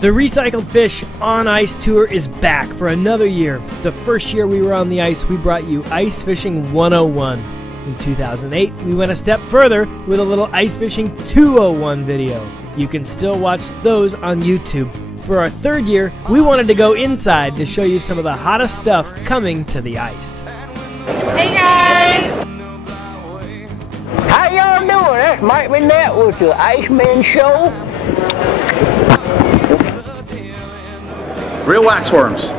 The Recycled Fish on Ice Tour is back for another year. The first year we were on the ice, we brought you Ice Fishing 101. In 2008, we went a step further with a little Ice Fishing 201 video. You can still watch those on YouTube. For our third year, we wanted to go inside to show you some of the hottest stuff coming to the ice. Hey guys! How y'all doing? That's Mike McNett with the Iceman Show. Real waxworms.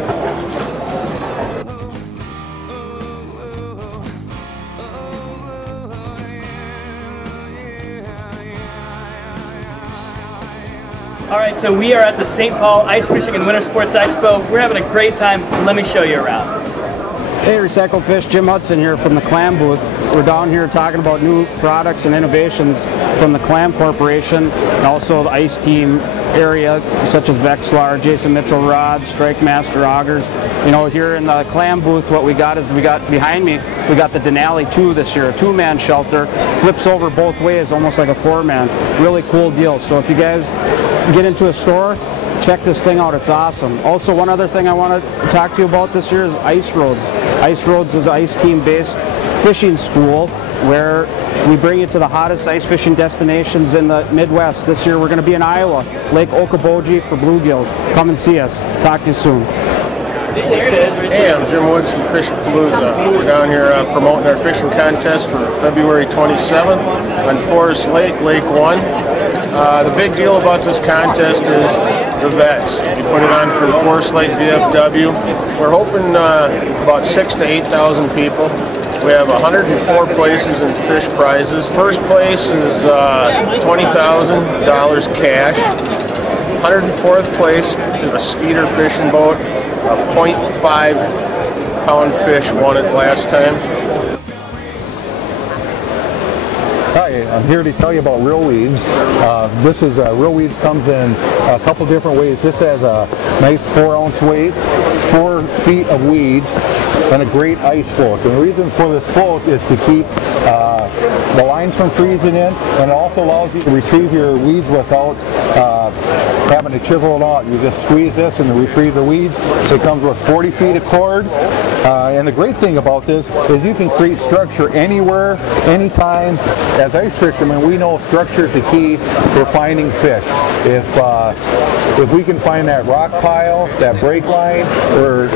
Alright, so we are at the St. Paul Ice Fishing and Winter Sports Expo. We're having a great time. Let me show you around. Hey Recycled Fish, Jim Hudson here from the Clam booth. We're down here talking about new products and innovations from the Clam Corporation and also the Ice Team area, such as Vexlar, Jason Mitchell rods, Strike Master augers. You know, here in the Clam booth, what we got is behind me, we got the Denali 2 this year, a 2-man shelter, flips over both ways, almost like a 4-man. Really cool deal. So if you guys get into a store, check this thing out, it's awesome. Also, one other thing I want to talk to you about this year is Ice Roads. Ice Roads is an Ice Team based fishing school where we bring you to the hottest ice fishing destinations in the Midwest. This year we're going to be in Iowa, Lake Okoboji for bluegills. Come and see us. Talk to you soon. There it is. Hey, I'm Jim Woods from Fishapalooza. We're down here promoting our fishing contest for February 27th on Forest Lake, Lake 1. The big deal about this contest is the vets. You put it on for the Forest Lake VFW. We're hoping about 6,000 to 8,000 people. We have 104 places in fish prizes. First place is $20,000 cash. 104th place is a skeeter fishing boat. A 0.5 pound fish won it last time. Hi, I'm here to tell you about Real Weeds. Real Weeds comes in a couple different ways. This has a nice 4-ounce weight, 4 feet of weeds, and a great ice float. And the reason for this float is to keep the line from freezing in, and it also allows you to retrieve your weeds without having to chisel it out. You just squeeze this and retrieve the weeds. It comes with 40 feet of cord, and the great thing about this is you can create structure anywhere, anytime. As ice fishermen, we know structure is the key for finding fish. If we can find that rock pile, that break line, or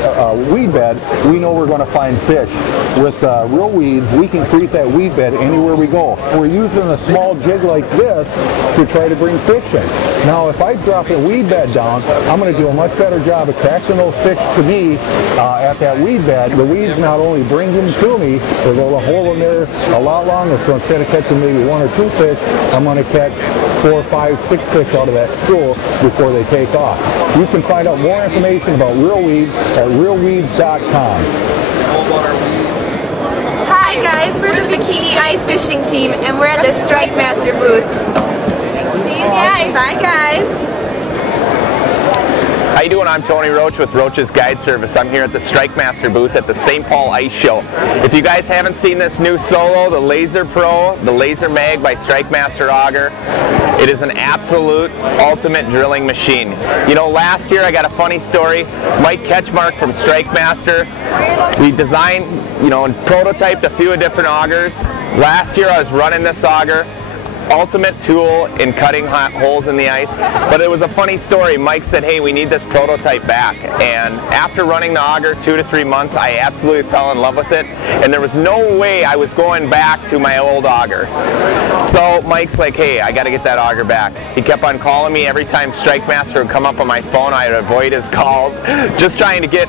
weed bed, we know we're going to find fish. With Real Weeds, we can create that weed bed anywhere we go. We're using a small jig like this to try to bring fish in. Now, if I drop a weed bed down, I'm going to do a much better job attracting those fish to me at that weed bed. The weeds not only bring them to me, they will hold them there a lot longer. So instead of catching maybe 1 or 2 fish, I'm going to catch 4, 5, 6 fish out of that school before they take off. You can find out more information about Real Weeds at realweeds.com. Hi guys, we're the Bikini Ice Fishing Team and we're at the Strike Master booth. See you guys. Bye guys. How you doing? I'm Tony Roach with Roach's Guide Service. I'm here at the Strike Master booth at the St. Paul Ice Show. If you guys haven't seen this new Solo, the Laser Pro, the Laser Mag by Strike Master Auger, it is an absolute ultimate drilling machine. You know, last year I got a funny story. Mike Ketchmark from Strike Master, we designed, you know, and prototyped a few different augers. Last year I was running this auger. Ultimate tool in cutting holes in the ice, but it was a funny story. Mike said, hey, we need this prototype back, and after running the auger 2 to 3 months, I absolutely fell in love with it, and there was no way I was going back to my old auger. So Mike's like, hey, I got to get that auger back. He kept on calling me. Every time Strike Master would come up on my phone, I'd avoid his calls, just trying to get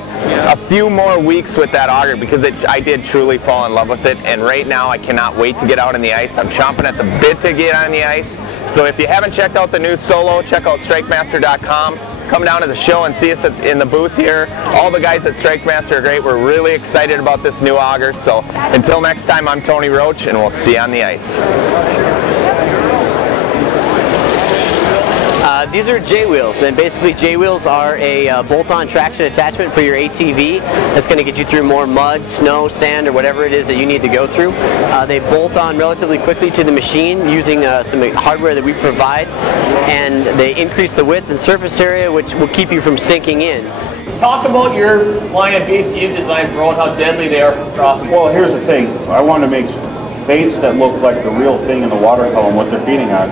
a few more weeks with that auger, because I did truly fall in love with it, and right now I cannot wait to get out on the ice. I'm chomping at the bit to get on the ice. So if you haven't checked out the new Solo, check out StrikeMaster.com. Come down to the show and see us in the booth here. All the guys at Strike Master are great. We're really excited about this new auger. So until next time, I'm Tony Roach, and we'll see you on the ice. These are J-wheels, and basically J-wheels are a bolt-on traction attachment for your ATV that's going to get you through more mud, snow, sand, or whatever it is that you need to go through. They bolt on relatively quickly to the machine using some hardware that we provide, and they increase the width and surface area, which will keep you from sinking in. Talk about your line of baits you've designed for how deadly they are for crappie. Well, here's the thing. I want to make baits that look like the real thing in the water column, what they're feeding on.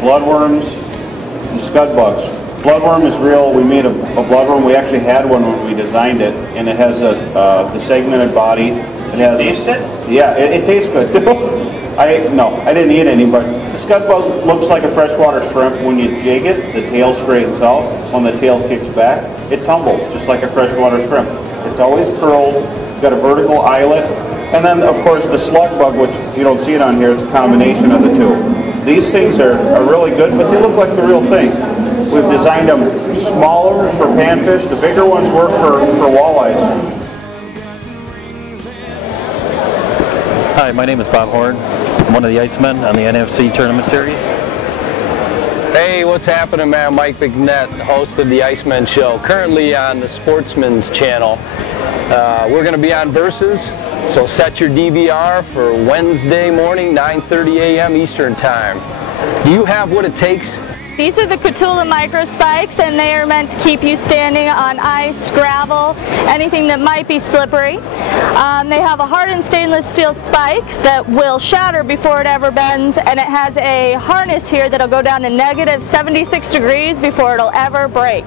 Bloodworms and scud bugs. Bloodworm is real. We made a bloodworm. We actually had one when we designed it, and it has the segmented body. It has. Taste it? Yeah, it tastes good. I didn't eat any, but the scud bug looks like a freshwater shrimp. When you jig it, the tail straightens out. When the tail kicks back, it tumbles just like a freshwater shrimp. It's always curled. It's got a vertical eyelet, and then of course the slug bug, which you don't see it on here. It's a combination of the two. These things are really good, but they look like the real thing. We've designed them smaller for panfish. The bigger ones work for walleyes. Hi, my name is Bob Horn. I'm one of the Icemen on the NFC Tournament Series. Hey, what's happening, man? Mike McNett, host of the Icemen Show, currently on the Sportsman's Channel. We're going to be on Versus, so set your DVR for Wednesday morning, 9:30 a.m. Eastern Time. Do you have what it takes? These are the Kahtoola Micro Spikes, and they are meant to keep you standing on ice, gravel, anything that might be slippery. They have a hardened stainless steel spike that will shatter before it ever bends, and it has a harness here that'll go down to -76 degrees before it'll ever break.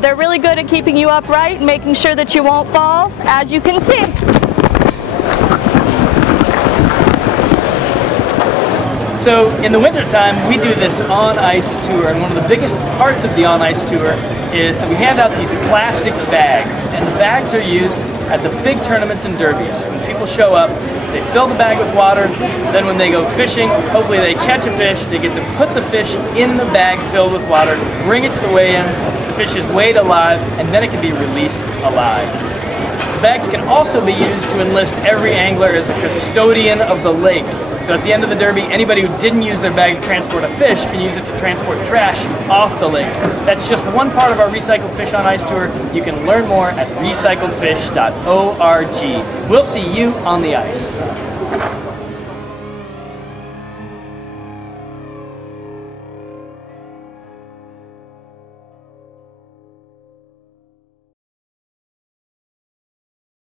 They're really good at keeping you upright and making sure that you won't fall, as you can see. So in the wintertime, we do this on-ice tour, and one of the biggest parts of the on-ice tour is that we hand out these plastic bags, and the bags are used at the big tournaments and derbies. When people show up, they fill the bag with water, then when they go fishing, hopefully they catch a fish, they get to put the fish in the bag filled with water, bring it to the weigh-ins, the fish is weighed alive, and then it can be released alive. The bags can also be used to enlist every angler as a custodian of the lake. So at the end of the derby, anybody who didn't use their bag to transport a fish can use it to transport trash off the lake. That's just one part of our Recycled Fish on Ice tour. You can learn more at recycledfish.org. We'll see you on the ice.